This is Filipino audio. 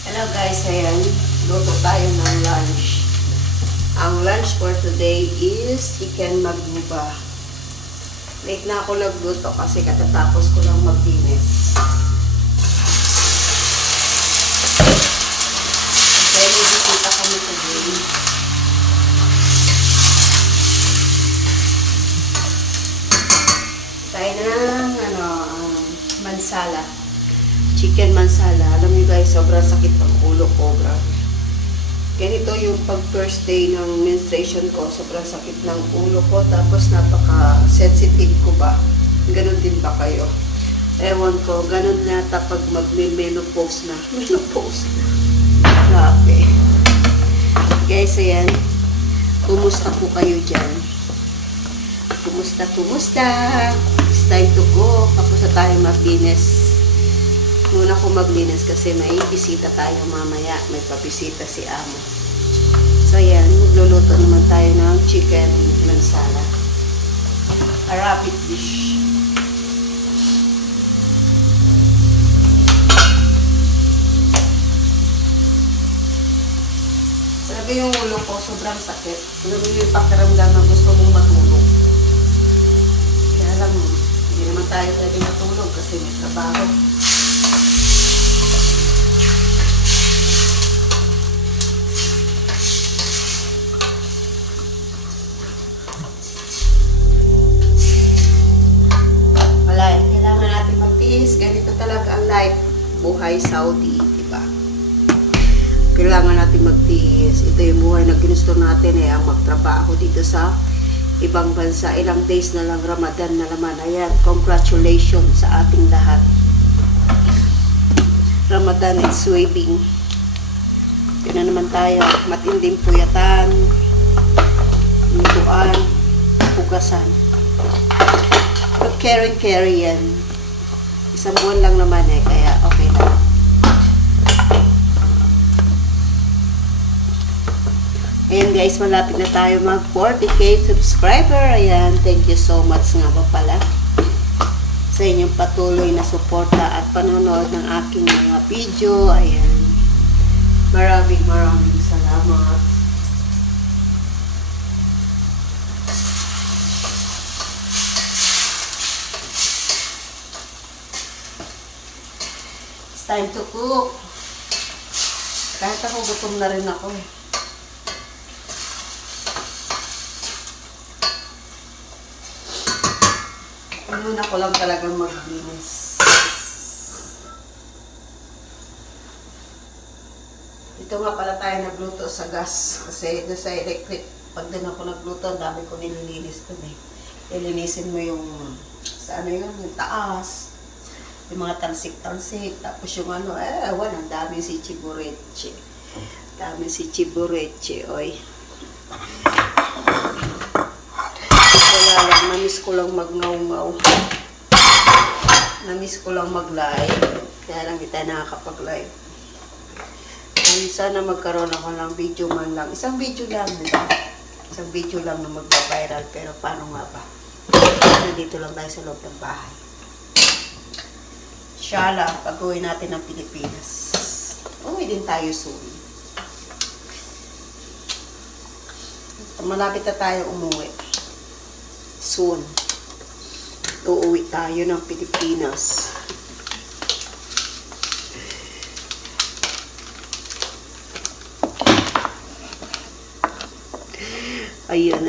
Hello guys, ayan. Luto tayo ng lunch. Ang lunch for today is chicken magluba. Late na ako nagluto kasi katatapos ko lang maglinis. Kaya may bisita kami today. Tayo ng mansala. Chicken mansala. Alam niyo guys, sobrang sakit ang ulo ko, bro. Ganito yung pag first day ng menstruation ko, sobrang sakit ng ulo ko, tapos napaka-sensitive ko ba? Ganon din ba kayo? Ewan ko, ganon nata pag mag-menopause na. Menopause na. Grabe. Guys, ayan. Kumusta po kayo dyan? Kumusta? It's time to go. Tapos na tayo maglinis. Muna ko maglinis kasi may bisita tayo mamaya. May pabisita si Amo. So, ayan. Magluluto naman tayo ng chicken mansala. Arabic dish. Sabi yung ulo ko, sobrang sakit. Alam mo yung pakiramdam na gusto mong matulog. Kaya lang, hindi naman tayo pwede matulog kasi may trabaho. Ganito talaga ang life, buhay Saudi, diba? Kailangan natin magtiis. Ito yung buhay na ginusto natin ang magtrabaho dito sa ibang bansa. Ilang days na lang Ramadan na naman. Ayan, congratulations sa ating lahat. Ramadan is waving. Ito na naman tayo. Matinding puyatan, minuan, pugasan. But carry yan. Isang buwan lang naman kaya okay lang. Ayan guys, malapit na tayo mag 40k subscriber. Ayan, thank you so much nga ba pala sa inyong patuloy na suporta at panonood ng aking mga video. Ayan, maraming salamat. Time to cook. Kahit ako, gutom na rin ako. Muna ko lang talagang maglinis. Ito nga pala tayo nagluto sa gas. Kasi doon sa electric, pag din ako nagluto, ang dami ko nililinis doon Ilinisin mo yung, sa yung taas. Yung mga tansik-tansik. Tapos yung ang dami si Chibureche. Oy. Wala lang, namiss ko lang mag-ngaw-ngaw. Namiss ko lang mag-live. Kaya lang kita nakakapag-live. Sana magkaroon ako ng video man lang. Isang video lang, diba? Isang video lang na magpa-viral. Pero paano nga ba? Nandito lang tayo sa loob ng bahay. Inshallah, pag-uwi natin ng Pilipinas. Uwi din tayo soon. Malapit na tayo umuwi. Soon. Uuwi tayo ng Pilipinas. Ayan.